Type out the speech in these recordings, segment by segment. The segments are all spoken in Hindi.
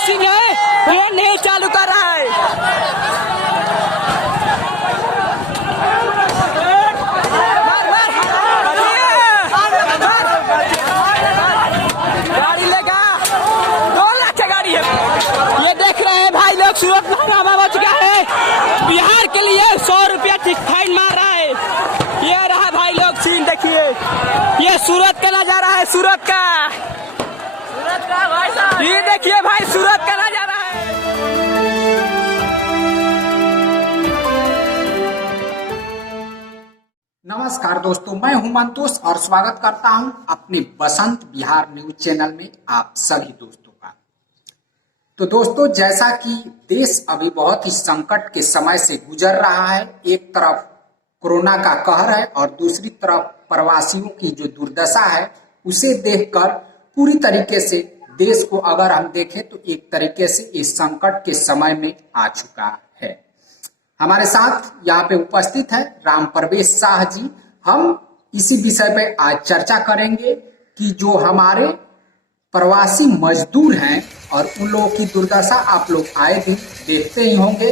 सिंह है, ट्रेन नहीं चालू कर रहा है। गाड़ी लेगा 2 लाख का गाड़ी है। ये देख रहे हैं भाई लोग, सूरत में हंगामा मच गया है। बिहार के लिए 100 रुपया फाइन मार रहा है। ये रहा भाई लोग सीन, देखिए ये सूरत का नजारा है, सूरत का भाई साहब। ये देखिए भाई सूरत का नजारा है। नमस्कार दोस्तों, मैं हूं मंतोष और स्वागत करता हूं अपने बसंत बिहार न्यूज चैनल में आप सभी दोस्तों का। तो दोस्तों, जैसा कि देश अभी बहुत ही संकट के समय से गुजर रहा है, एक तरफ कोरोना का कहर है और दूसरी तरफ प्रवासियों की जो दुर्दशा है उसे देखकर पूरी तरीके से देश को अगर हम देखें तो एक तरीके से इस संकट के समय में आ चुका है। हमारे साथ यहाँ पे उपस्थित है राम प्रवेश शाह जी। हम इसी विषय पे आज चर्चा करेंगे कि जो हमारे प्रवासी मजदूर हैं और उन लोगों की दुर्दशा आप लोग आए दिन देखते ही होंगे,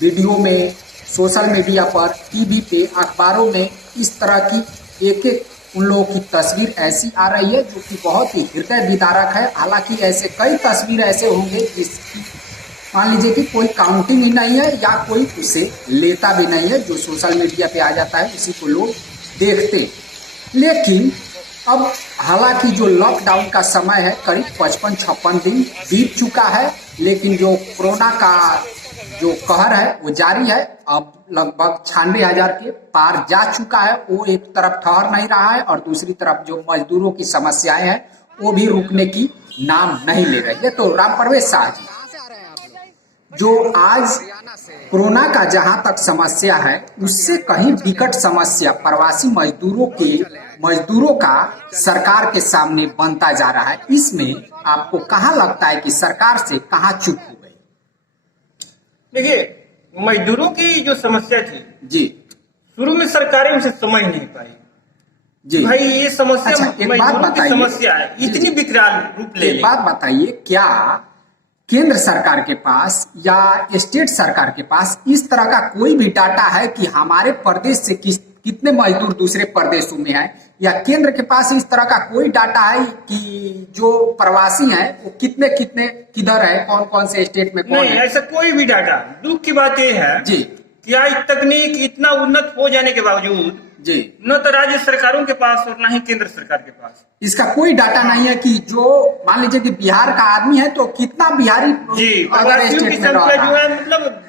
वीडियो में, सोशल मीडिया पर, टीवी पे, अखबारों में इस तरह की एक उन लोगों की तस्वीर ऐसी आ रही है जो कि बहुत ही हृदय विदारक है। हालांकि ऐसे कई तस्वीर ऐसे होंगे जिसकी मान लीजिए कि कोई काउंटिंग ही नहीं है या कोई उसे लेता भी नहीं है, जो सोशल मीडिया पे आ जाता है उसी को लोग देखते। लेकिन अब हालांकि जो लॉकडाउन का समय है करीब 55-56 दिन बीत चुका है, लेकिन जो कोरोना का जो कहर है वो जारी है। अब लगभग 96,000 के पार जा चुका है। वो एक तरफ ठहर नहीं रहा है और दूसरी तरफ जो मजदूरों की समस्याएं हैं वो भी रुकने की नाम नहीं ले रही है। तो राम प्रवेश शाह जी, जो आज कोरोना का जहां तक समस्या है उससे कहीं विकट समस्या प्रवासी मजदूरों का सरकार के सामने बनता जा रहा है। इसमें आपको कहाँ लगता है कि सरकार से कहाँ चूक हो गई? देखिए, मजदूरों की जो समस्या थी जी, शुरू में सरकारें उसे समझ नहीं पाई जी भाई ये समस्या। अच्छा, एक बात मजदूरों की बताइए, समस्या है, इतनी विकराल रूप ले एक बात बताइए, क्या केंद्र सरकार के पास या स्टेट सरकार के पास इस तरह का कोई भी डाटा है कि हमारे प्रदेश से कितने मजदूर दूसरे प्रदेशों में हैं, या केंद्र के पास इस तरह का कोई डाटा है कि जो प्रवासी हैं वो कितने किधर है, कौन कौन से स्टेट में कौन नहीं है? ऐसा कोई भी डाटा। दुख की बात यह है जी कि आज तकनीक इतना उन्नत हो जाने के बावजूद जी, न तो राज्य सरकारों के पास और न ही केंद्र सरकार के पास इसका कोई डाटा नहीं है कि जो मान लीजिए कि बिहार का आदमी है तो कितना बिहारी जी अदर प्रवासियों की स्टेट में रह संख्या रहा जो है। है, मतलब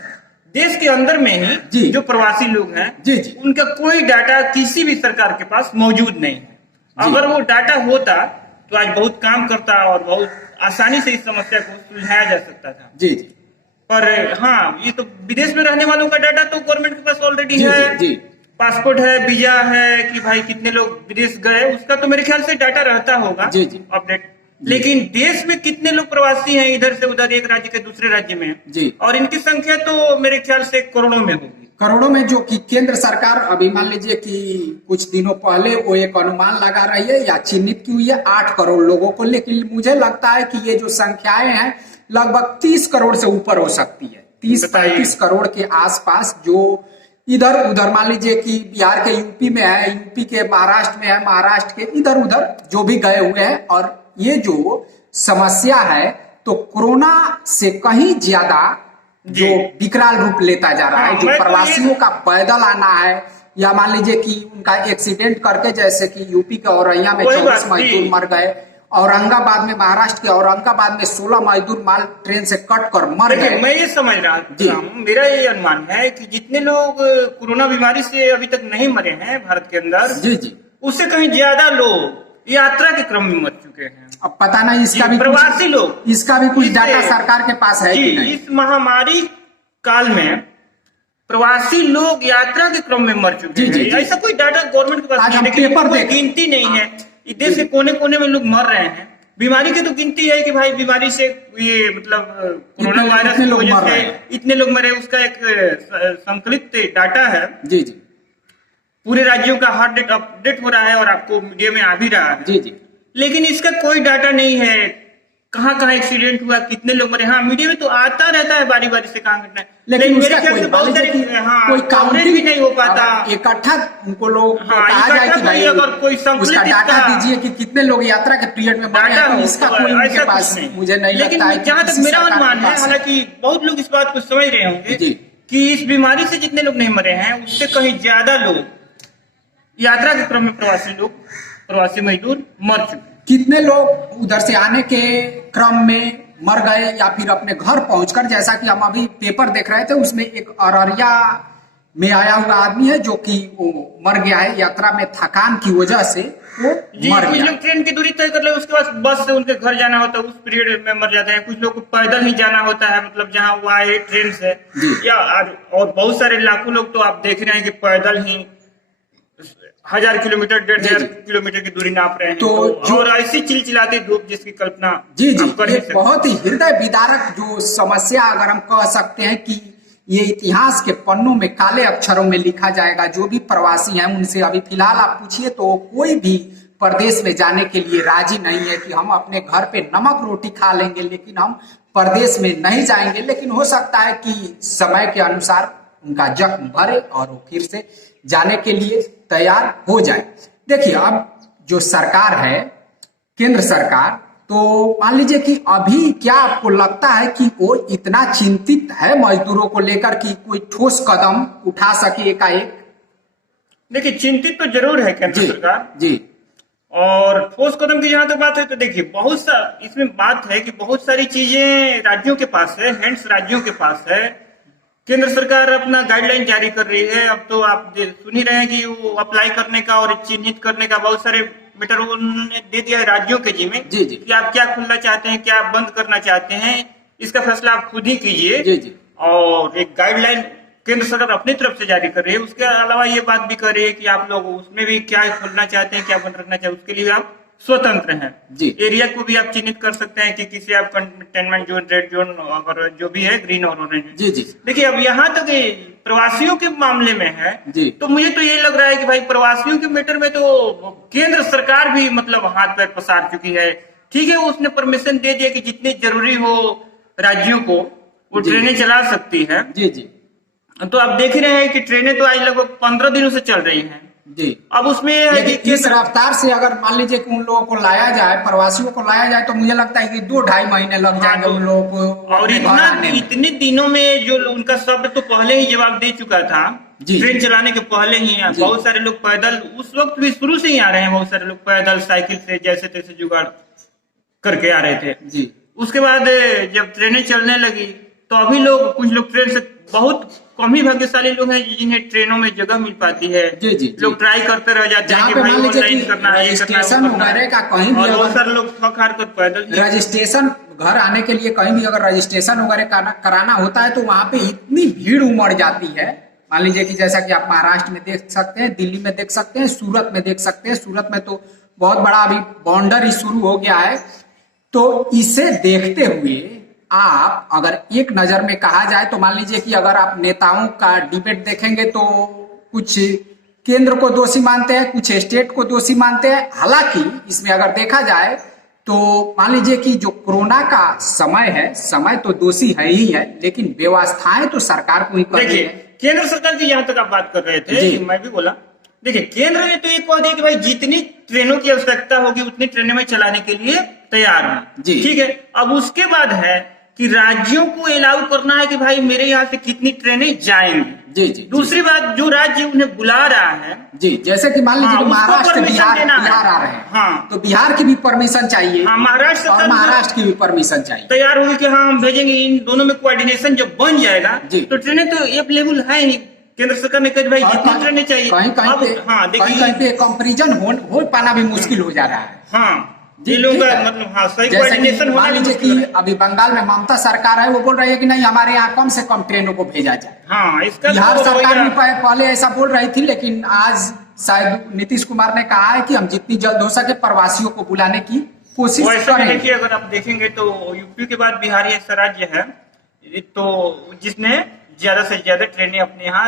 देश के अंदर में ही जी जो प्रवासी लोग हैं जी जी, उनका कोई डाटा किसी भी सरकार के पास मौजूद नहीं है। अगर वो डाटा होता तो आज बहुत काम करता और बहुत आसानी से इस समस्या को सुलझाया जा सकता था। जी जी, पर हाँ, ये तो विदेश में रहने वालों का डाटा तो गवर्नमेंट के पास ऑलरेडी जी है। जी, पासपोर्ट है, वीजा है कि भाई कितने लोग विदेश गए, उसका तो मेरे ख्याल से डाटा रहता होगा जी जी, अपडेट। लेकिन देश में कितने लोग प्रवासी हैं इधर से उधर, एक राज्य के दूसरे राज्य में जी, और इनकी संख्या तो मेरे ख्याल से करोड़ों में होगी। करोड़ों में, जो कि केंद्र सरकार अभी मान लीजिए कि कुछ दिनों पहले वो एक अनुमान लगा रही है या चिन्हित की हुई है 8 करोड़ लोगों को। लेकिन मुझे लगता है कि ये जो संख्याएं हैं लगभग 30 करोड़ से ऊपर हो सकती है, 30-35 करोड़ के आसपास, जो इधर उधर मान लीजिए कि बिहार के यूपी में है, यूपी के महाराष्ट्र में है, महाराष्ट्र के इधर उधर जो भी गए हुए हैं। और ये जो समस्या है तो कोरोना से कहीं ज्यादा जो विकराल रूप लेता जा रहा है, जो प्रवासियों का पैदल आना है, या मान लीजिए कि उनका एक्सीडेंट करके, जैसे कि यूपी के औरैया में 24 मजदूर मर गए, औरंगाबाद में, महाराष्ट्र के औरंगाबाद में 16 मजदूर माल ट्रेन से कट कर मर गए। मैं ये समझ रहा हूँ, मेरा ये अनुमान है कि जितने लोग कोरोना बीमारी से अभी तक नहीं मरे हैं भारत के अंदर, जी जी, उससे कहीं ज्यादा लोग यात्रा के क्रम में मर चुके हैं। अब पता नहीं इसका भी प्रवासी लोग, इसका भी कुछ डाटा सरकार के पास है कि नहीं? इस महामारी काल में प्रवासी लोग यात्रा के क्रम में मर चुके हैं। ऐसा कोई डाटा गवर्नमेंट के पास नहीं है, लेकिन कोई गिनती नहीं है। देश के कोने कोने में लोग मर रहे हैं। बीमारी की तो गिनती है कि भाई बीमारी से ये मतलब कोरोना वायरस की वजह से इतने लोग मरे, उसका एक संकलित डाटा है। जी जी, पूरे राज्यों का हार्ट रेट अपडेट हो रहा है और आपको मीडिया में आ भी रहा है। जी जी, लेकिन इसका कोई डाटा नहीं है कहाँ कहाँ एक्सीडेंट हुआ, कितने लोग मरे। हाँ, मीडिया में तो आता रहता है बारी बारी से कहाँ घटना है, लेकिन मेरे ख्याल से बहुत सारी कोई कवरेज भी नहीं हो पाता। इकट्ठा उनको लोग कहा जाए कि भाई अगर कोई उसका डाटा दीजिए कि कितने लोग यात्रा के पीरियड में मरे हैं, तो इसका कोई उनके पास मुझे नहीं लगता है। लेकिन जहाँ तक मेरा अनुमान है, हालांकि बहुत लोग इस बात को समझ रहे होंगे कि इस बीमारी से जितने लोग नहीं मरे हैं उससे कहीं ज्यादा लोग यात्रा के क्रम में प्रवासी मजदूर मर चुके। कितने लोग उधर से आने के क्रम में मर गए या फिर अपने घर पहुंचकर, जैसा कि हम अभी पेपर देख रहे थे, उसमें एक अररिया में आया हुआ आदमी है जो कि वो मर गया है यात्रा में, थकान की वजह से वो मर गया। कुछ लोग ट्रेन की दूरी तय कर ले, उसके बाद बस से उनके घर जाना होता है, उस पीरियड में मर जाते हैं। कुछ लोग को पैदल ही जाना होता है, मतलब जहाँ वो आए ट्रेन से, या और बहुत सारे लाखों लोग तो आप देख रहे हैं कि पैदल ही 1000 किलोमीटर 1500 किलोमीटर की दूरी नाप रहे हैं। तो और ऐसी चिलचिलाती धूप जिसकी कल्पना जी ये बहुत ही हृदय विदारक जो समस्या, अगर हम कह सकते हैं कि ये इतिहास के पन्नों में काले अक्षरों में लिखा जाएगा। जो भी प्रवासी हैं उनसे अभी फिलहाल आप पूछिए तो कोई भी परदेश में जाने के लिए राजी नहीं है कि हम अपने घर पे नमक रोटी खा लेंगे लेकिन हम परदेश में नहीं जाएंगे। लेकिन हो सकता है कि समय के अनुसार उनका जख्म भरे और वो फिर से जाने के लिए तैयार हो जाए। देखिए, अब जो सरकार है, केंद्र सरकार, तो मान लीजिए कि अभी क्या आपको लगता है कि वो इतना चिंतित है मजदूरों को लेकर कि कोई ठोस कदम उठा सके एकाएक? देखिए, चिंतित तो जरूर है केंद्र सरकार जी। और ठोस कदम की जहां तक बात है तो देखिए, इसमें बात है कि बहुत सारी चीजें राज्यों के पास है, हैंड्स राज्यों के पास है। केंद्र सरकार अपना गाइडलाइन जारी कर रही है। अब तो आप सुन ही रहे हैं कि वो अप्लाई करने का और चिन्हित करने का बहुत सारे मैटर उन्होंने दे दिया है राज्यों के जिम्मे कि आप क्या खुलना चाहते हैं, क्या बंद करना चाहते हैं, इसका फैसला आप खुद ही कीजिए। और एक गाइडलाइन केंद्र सरकार अपनी तरफ से जारी कर रही है। उसके अलावा ये बात भी कर रही है कि आप लोग उसमें भी क्या खोलना चाहते हैं, क्या बंद रखना चाहते हैं, उसके लिए आप स्वतंत्र हैं। एरिया को भी आप चिन्हित कर सकते हैं कि किसी आप कंटेनमेंट जोन, रेड जोन, अगर जो भी है, ग्रीन और ऑरेंज। देखिए, अब यहाँ तक प्रवासियों के मामले में है तो मुझे तो ये लग रहा है कि भाई प्रवासियों के मैटर में तो केंद्र सरकार भी मतलब हाथ पैर पसार चुकी है। ठीक है, उसने परमिशन दे दिया कि जितनी जरूरी हो राज्यों को वो ट्रेनें चला सकती है। तो आप देख रहे हैं कि ट्रेनें तो आज लगभग 15 दिनों से चल रही हैं। अब उसमें इस रफ्तार से अगर मान लीजिए कि उन लोगों को लाया जाए, प्रवासियों को लाया जाए, तो मुझे लगता है कि 2-2.5 महीने लग जाएंगे उन लोगों को। और इतने दिनों में जो उनका शब्द तो पहले ही जवाब दे चुका था, ट्रेन चलाने के पहले ही। बहुत सारे लोग पैदल उस वक्त भी शुरू से ही आ रहे हैं, बहुत सारे लोग पैदल, साइकिल से, जैसे तैसे जुगाड़ करके आ रहे थे। उसके बाद जब ट्रेनें चलने लगी तो अभी लोग, कुछ लोग ट्रेन से, बहुत कम ही भाग्यशाली लोग हैं जिन्हें ट्रेनों में जगह मिल पाती है। लोग ट्राई करते रह जाते हैं कि भाई ऑनलाइन करना है, रजिस्ट्रेशन वगैरह का कहीं भी, बहुत सारे लोग थक हार कर पैदल रजिस्ट्रेशन घर आने के लिए कहीं भी अगर रजिस्ट्रेशन वगैरह कराना होता है तो वहां पे इतनी भीड़ उमड़ जाती है। मान लीजिए कि जैसा कि आप महाराष्ट्र में देख सकते हैं, दिल्ली में देख सकते हैं, सूरत में देख सकते हैं। सूरत में तो बहुत बड़ा अभी बाउंडर ही शुरू हो गया है। तो इसे देखते हुए आप अगर एक नजर में कहा जाए तो मान लीजिए कि अगर आप नेताओं का डिबेट देखेंगे तो कुछ केंद्र को दोषी मानते हैं, कुछ स्टेट को दोषी मानते हैं। हालांकि इसमें अगर देखा जाए तो मान लीजिए कि जो कोरोना का समय है, समय तो दोषी है ही है, लेकिन व्यवस्थाएं तो सरकार को ही कर रही है। केंद्र सरकार की जहां तक आप बात कर रहे थे, मैं भी बोला, देखिए, केंद्र ने तो ये कह दिया कि भाई जितनी ट्रेनों की आवश्यकता होगी उतनी ट्रेनें में चलाने के लिए तैयार हूं। ठीक है, अब उसके बाद है कि राज्यों को अलाउ करना है कि भाई मेरे यहाँ से कितनी ट्रेनें जाएंगी। दूसरी बात, जो राज्य उन्हें बुला रहा है, जैसे कि मान लीजिए महाराष्ट्र, बिहार आ रहे हैं, तो बिहार की भी परमिशन चाहिए। महाराष्ट्र और महाराष्ट्र की भी परमिशन चाहिए। तैयार होगी कि हाँ हम भेजेंगे। इन दोनों में कोऑर्डिनेशन जब बन जाएगा तो ट्रेनें तो अवेलेबल है ही। केंद्र सरकार ने कहा भाई जितनी ट्रेनें चाहिए। कहीं पे कंपैरिजन हो पाना भी मुश्किल हो जा रहा है। मतलब सही कोऑर्डिनेशन होना। मान लीजिए कि अभी बंगाल में ममता सरकार है, वो बोल रही है कि नहीं, हमारे यहाँ कम से कम ट्रेनों को भेजा जाए। इसका बिहार सरकार भी पहले ऐसा बोल रही थी, लेकिन आज शायद नीतीश कुमार ने कहा है कि हम जितनी जल्द हो सके प्रवासियों को बुलाने की कोशिश करेंगे। देखिए, अगर आप देखेंगे तो यूपी के बाद बिहार ऐसा राज्य है तो जिसने ज्यादा से ज्यादा ट्रेनें अपने यहाँ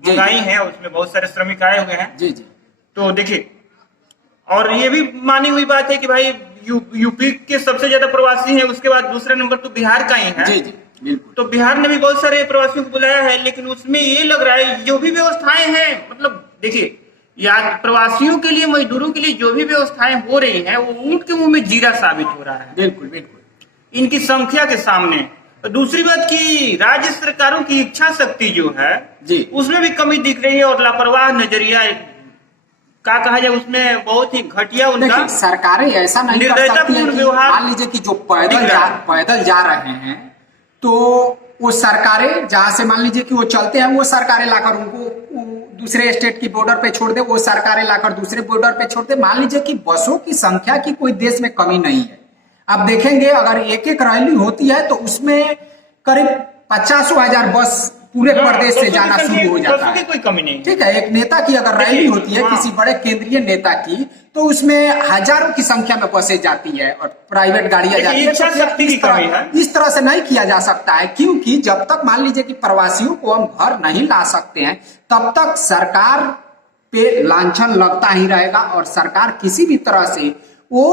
मंगाई हैं, उसमें बहुत सारे श्रमिक आए हुए हैं। तो देखिए, और ये भी मानी हुई बात है कि भाई यूपी के सबसे ज्यादा प्रवासी हैं, उसके बाद दूसरा नंबर तो बिहार का ही है। जी जी बिल्कुल। तो बिहार ने भी बहुत सारे प्रवासियों को बुलाया है, लेकिन उसमें ये लग रहा है जो भी व्यवस्थाएं हैं, मतलब देखिए या प्रवासियों के लिए, मजदूरों के लिए जो भी व्यवस्थाएं हो रही हैं वो ऊंट के मुंह में जीरा साबित हो रहा है। बिल्कुल बिल्कुल इनकी संख्या के सामने। दूसरी बात की राज्य सरकारों की इच्छा शक्ति जो है जी, उसमें भी कमी दिख रही है, और लापरवाह नजरिया क्या कहा जाए, उसमें बहुत ही घटिया उनका सरकारें ऐसा नहीं कर सकती है कि मान लीजिए कि जो पैदल जा रहे हैं तो वो सरकारें जहां से मान लीजिए कि वो चलते हैं, वो सरकारें लाकर उनको दूसरे स्टेट की बॉर्डर पे छोड़ दे, वो सरकारें लाकर दूसरे बॉर्डर पे छोड़ दे। मान लीजिए कि बसों की संख्या की कोई देश में कमी नहीं है। अब देखेंगे अगर एक एक रैली होती है तो उसमें करीब 50,000 बस पूरे प्रदेश से जाना शुरू हो जाता है। कोई कमी नहीं। ठीक है, एक नेता की अगर रैली होती है किसी बड़े केंद्रीय नेता की, तो उसमें हजारों की संख्या में बसें जाती है और प्राइवेट गाड़ियां जाती है। तो इस तरह से नहीं किया जा सकता है, क्योंकि जब तक मान लीजिए कि प्रवासियों को हम घर नहीं ला सकते हैं तब तक सरकार पे लांछन लगता ही रहेगा और सरकार किसी भी तरह से वो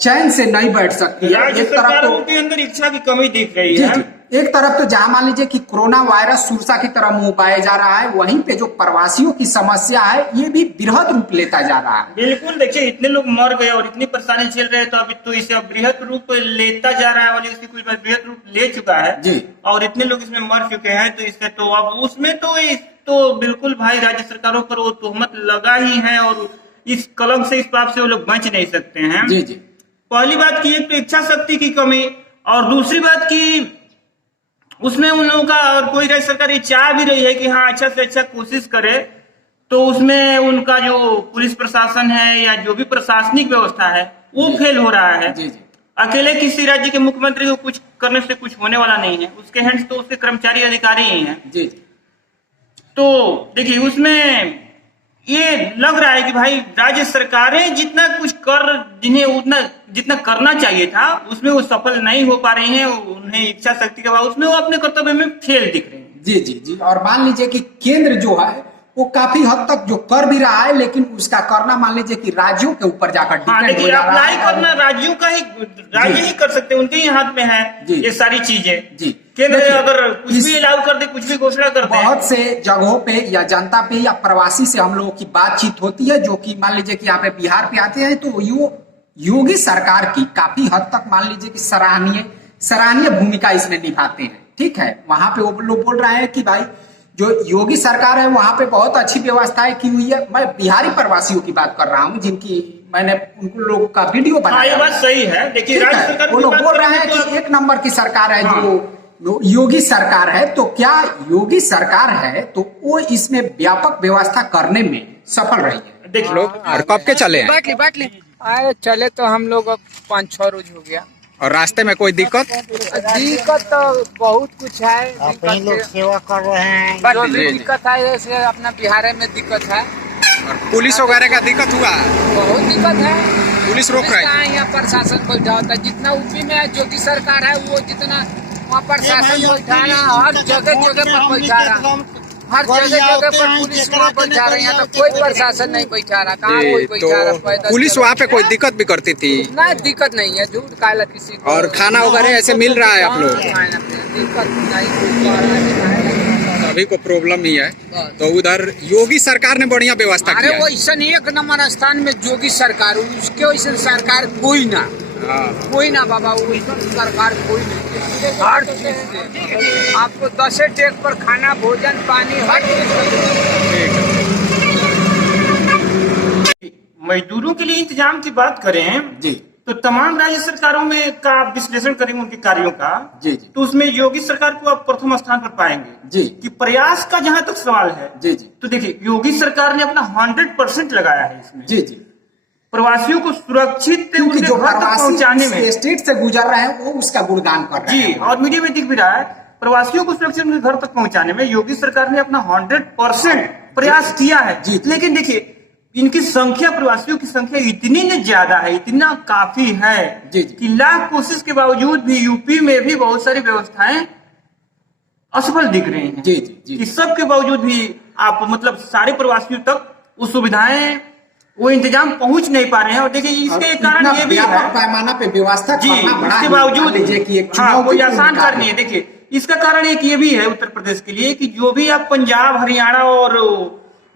चैन से नहीं बैठ सकती है। एक तरफ तो उनके अंदर इच्छा की कमी दिख रही है। एक तरफ तो जहां मान लीजिए कि कोरोना वायरस सुरसा की तरह मुंह पाया जा रहा है, वहीं पे जो प्रवासियों की समस्या है ये भी बृहद रूप लेता जा रहा है। बिल्कुल, देखिए इतने लोग मर गए और इतनी परेशानी झेल रहे हैं, तो अभी तो इसे बृहद रूप लेता जा रहा है, और इसकी कुछ बृहद रूप ले चुका है जी, और इतने लोग इसमें मर चुके हैं, तो इससे तो अब उसमें तो बिल्कुल भाई राज्य सरकारों पर वो तोहमत लगा ही है, और इस कलंक से, इस पाप से वो लोग बच नहीं सकते हैं। जी जी। पहली बात की एक तो इच्छा शक्ति की कमी, और दूसरी बात की उसमें उन लोगों का, और कोई राज्य सरकार ये चाह भी रही है कि हाँ अच्छा से अच्छा कोशिश करे, तो उसमें उनका जो पुलिस प्रशासन है या जो भी प्रशासनिक व्यवस्था है वो फेल हो रहा है। जी जी। अकेले किसी राज्य के मुख्यमंत्री को कुछ करने से कुछ होने वाला नहीं है, उसके हैंड्स तो उसके कर्मचारी अधिकारी ही हैं। जी। तो देखिए उसमें ये लग रहा है कि भाई राज्य सरकारें जितना कुछ जिन्हें उतना जितना करना चाहिए था उसमें वो सफल नहीं हो पा रही हैं, उन्हें इच्छा शक्ति के बाद उसमें वो अपने कर्तव्य में फेल दिख रहे हैं। जी जी जी। और मान लीजिए कि केंद्र जो है वो काफी हद तक जो कर भी रहा है, लेकिन उसका करना मान लीजिए कि राज्यों के ऊपर जाकर डिपेंड हो जा रहा है। अप्लाई करना राज्यों का ही, राज्य ही कर सकते हैं, उनके ही हाथ में है ये सारी चीजें। जी, केंद्र अगर कुछ भी अलाउ कर दे, कुछ भी घोषणा कर दे। बहुत से जगहों पे या जनता पे या प्रवासी से हम लोगों की बातचीत होती है, जो कि मान लीजिए कि यहाँ पे बिहार पे आते हैं, तो योगी सरकार की काफी हद तक मान लीजिए कि सराहनीय भूमिका इसमें निभाते हैं। ठीक है, वहां पे वो लोग बोल रहे हैं कि भाई जो योगी सरकार है वहां पे बहुत अच्छी व्यवस्थाएं की हुई है। मैं बिहारी प्रवासियों की बात कर रहा हूँ, जिनकी मैंने उन लोगों का वीडियो बनाया। ये बात सही है। देखिए राज्य सरकार वो लोग बोल रहे हैं कि 1 नंबर की सरकार है जो योगी सरकार है। तो क्या योगी सरकार है तो वो इसमें व्यापक व्यवस्था करने में सफल रही है। देख लो, और कब के चले हैं? बाटली आए चले तो हम लोग अब 5-6 रोज हो गया। और रास्ते में कोई दिक्कत तो बहुत कुछ है। आप लोग सेवा कर रहे हैं, जो भी दिक्कत है जैसे अपना बिहार में दिक्कत है, और पुलिस वगैरह का दिक्कत हुआ? बहुत दिक्कत है। पुलिस रोक रही है, यहाँ प्रशासन बैठा होता है। जितना यूपी में योगी सरकार है वो जितना वहाँ प्रशासन बैठा रहा, हर जगह पर बैठा रहा, हर जगह पर पुलिस वहाँ बैठा रहे हैं, तो कोई प्रशासन नहीं बैठा रहा। कहाँ कोई बैठा रहा? पुलिस वहाँ पे कोई दिक्कत भी करती थी? नहीं, दिक्कत नहीं है, झूठ काला किसी को। और खाना वगैरह ऐसे मिल रहा है आप लोग? दिक्कत नहीं, सभी को प्रॉब्लम ही है। तो उधर योगी सरकार ने बढ़िया व्यवस्था की है। अरे वो ऐसा 1 नंबर स्थान में योगी सरकार, उसके वैसे सरकार कोई ना बाबा, वैसा सरकार कोई नहीं। हर चीज से आपको 10 टेक पर खाना, भोजन, पानी, हर चीज। मजदूरों के लिए इंतजाम की बात करें जी, तो तमाम राज्य सरकारों में का आप विश्लेषण करेंगे उनके कार्यों का, जी जी, तो उसमें योगी सरकार को आप प्रथम स्थान पर पाएंगे जी। कि प्रयास का जहां तक सवाल है, जी जी, तो देखिए योगी सरकार ने अपना 100% लगाया है इसमें। जी जी। प्रवासियों को सुरक्षित क्योंकि जो घर तक पहुंचाने में स्टेट से गुजर रहे हैं वो उसका गुणगान कर रहे हैं। जी, और मीडिया में दिख भी रहा है, प्रवासियों को सुरक्षित उनके घर तक पहुंचाने में योगी सरकार ने अपना 100% प्रयास किया है। जी। लेकिन देखिए इनकी संख्या, प्रवासियों की संख्या इतनी न ज्यादा है, इतना काफी है जी जी, कि लाख कोशिश के बावजूद भी यूपी में भी बहुत सारी व्यवस्थाएं असफल दिख रही हैं। जी जी जी। इस सब के बावजूद भी आप मतलब सारे प्रवासियों तक वो सुविधाएं वो इंतजाम पहुंच नहीं पा रहे हैं। और देखिए इसके कारण ये भी है पैमाना पे व्यवस्था जी, करना बड़ा इसके बावजूद कि एक हाँ, चुनौती कोई आसान कार्य नहीं है। देखिए इसका कारण एक ये भी है उत्तर प्रदेश के लिए कि जो भी आप पंजाब, हरियाणा और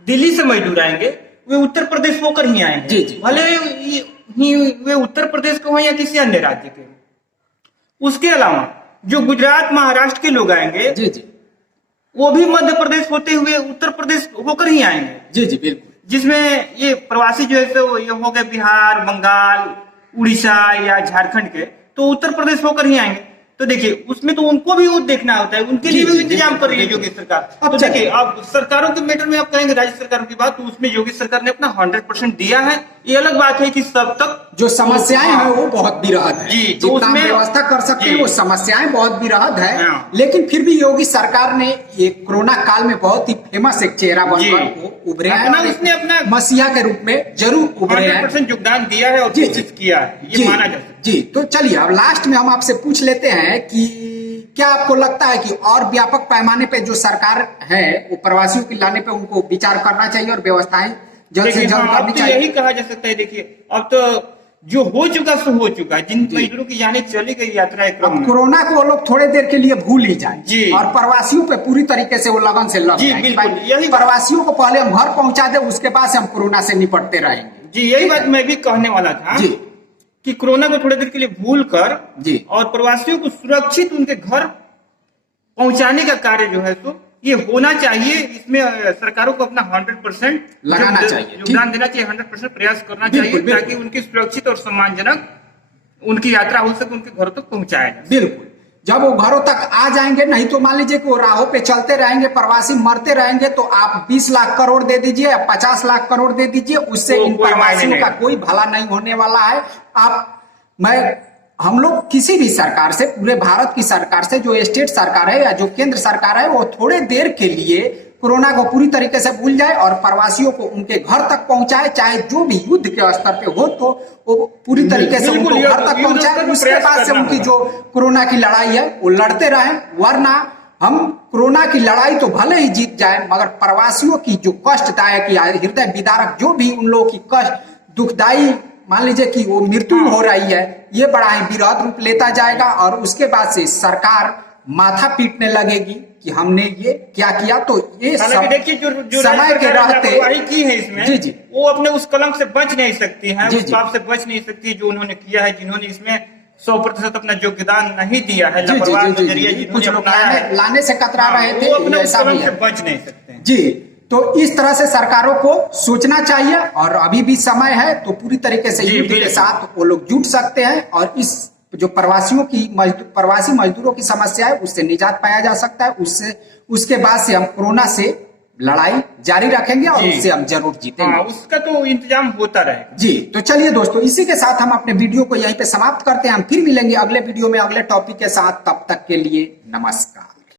दिल्ली से मजदूर आएंगे वे उत्तर प्रदेश होकर ही आएंगे। जी, जी। भले ही वे उत्तर प्रदेश के हों या किसी अन्य राज्य के। उसके अलावा जो गुजरात, महाराष्ट्र के लोग आएंगे जी जी वो भी मध्य प्रदेश होते हुए उत्तर प्रदेश होकर ही आएंगे। जी जी बिल्कुल। जिसमें ये प्रवासी जो है तो ये हो गए बिहार, बंगाल, उड़ीसा या झारखंड के, तो उत्तर प्रदेश होकर ही आएंगे। तो देखिए उसमें तो उनको भी वो देखना होता है, उनके लिए भी इंतजाम कर रही है योगी सरकार। अब तो देखिए अब सरकारों के मैटर में आप कहेंगे राज्य सरकारों की बात, तो उसमें योगी सरकार ने अपना 100% दिया है। ये अलग बात है कि सब तक जो समस्याएं हैं वो बहुत विरहद है। जी, तो जितना उसमें व्यवस्था कर सकते हैं वो समस्याएं बहुत विरहद है। हाँ। लेकिन फिर भी योगी सरकार ने ये कोरोना काल में बहुत ही फेमस एक चेहरा बनकर वो उभरे हैं। उसने अपना मसीहा के रूप में जरूर उभरे हैं। 100% योगदान दिया है और जी, कोशिश किया है, जी, ये माना जा सकता है। जी तो चलिए अब लास्ट में हम आपसे पूछ लेते हैं कि क्या आपको लगता है कि और व्यापक पैमाने पे जो सरकार है वो प्रवासियों की लाने पे उनको विचार करना चाहिए और व्यवस्थाएं जल्द से जल्द करनी चाहिए? यही कहा जा सकता है। देखिए अब तो जो हो चुका सो हो चुका, जिन मजदूरों की जाने चली गई यात्रा अब कोरोना को वो लोग थोड़े देर के लिए भूल ही जाए जी, और प्रवासियों पे पूरी तरीके से वो लगन से लग जाए कि भाई यही प्रवासियों को पहले हम घर पहुंचा दे, उसके बाद से हम कोरोना से निपटते रहेंगे। जी यही बात मैं भी कहने वाला था जी कि कोरोना को थोड़ी देर के लिए भूल कर जी और प्रवासियों को सुरक्षित उनके घर पहुंचाने का कार्य जो है तो ये होना चाहिए। इसमें सरकारों को अपना 100% लगाना चाहिए, योगदान देना चाहिए, 100% प्रयास करना चाहिए ताकि उनकी सुरक्षित और सम्मानजनक उनकी यात्रा हो सके, उनके घरों तक पहुंचाया जाए। बिल्कुल, जब वो घरों तक आ जाएंगे, नहीं तो मान लीजिए कि वो राहों पे चलते रहेंगे, प्रवासी मरते रहेंगे, तो आप 20 लाख करोड़ दे दीजिए या 50 लाख करोड़ दे दीजिए, उससे इन प्रवासियों का कोई भला नहीं होने वाला है। हम लोग किसी भी सरकार से, पूरे भारत की सरकार से, जो स्टेट सरकार है या जो केंद्र सरकार है, वो थोड़े देर के लिए कोरोना को पूरी तरीके से भूल जाए और प्रवासियों को उनके घर तक पहुंचाए, चाहे जो भी युद्ध के स्तर पे हो तो वो पूरी तरीके से उनको घर तक पहुंचाए। उसके बाद से उनकी जो कोरोना की लड़ाई है वो लड़ते रहें, वरना हम कोरोना की लड़ाई तो भले ही जीत जाए मगर प्रवासियों की जो कष्टदायक या हृदय विदारक जो भी उन लोगों की कष्ट दुखदायी मान लीजिए कि वो मृत्यु हो रही है, ये बड़ा ही विराट रूप लेता जाएगा और उसके बाद से सरकार माथा पीटने लगेगी कि हमने ये क्या किया। तो ये देखिए जो समय के रहते की है इसमें जी जी वो अपने उस कलंक से बच नहीं सकती है, उस पाप से बच नहीं सकती जो उन्होंने किया है, जिन्होंने इसमें 100% अपना योगदान नहीं दिया है। कुछ लोग लाने से कतरा रहे थे, अपने उस कलंक से बच नहीं सकते जी। तो इस तरह से सरकारों को सोचना चाहिए और अभी भी समय है तो पूरी तरीके से युद्ध के साथ वो लोग जुट सकते हैं और इस जो प्रवासी मजदूरों की समस्या है उससे निजात पाया जा सकता है। उसके बाद से हम कोरोना से लड़ाई जारी रखेंगे और उससे हम जरूर जीतेंगे। उसका तो इंतजाम होता रहेगा जी। तो चलिए दोस्तों, इसी के साथ हम अपने वीडियो को यहीं पे समाप्त करते हैं। हम फिर मिलेंगे अगले वीडियो में अगले टॉपिक के साथ। तब तक के लिए नमस्कार।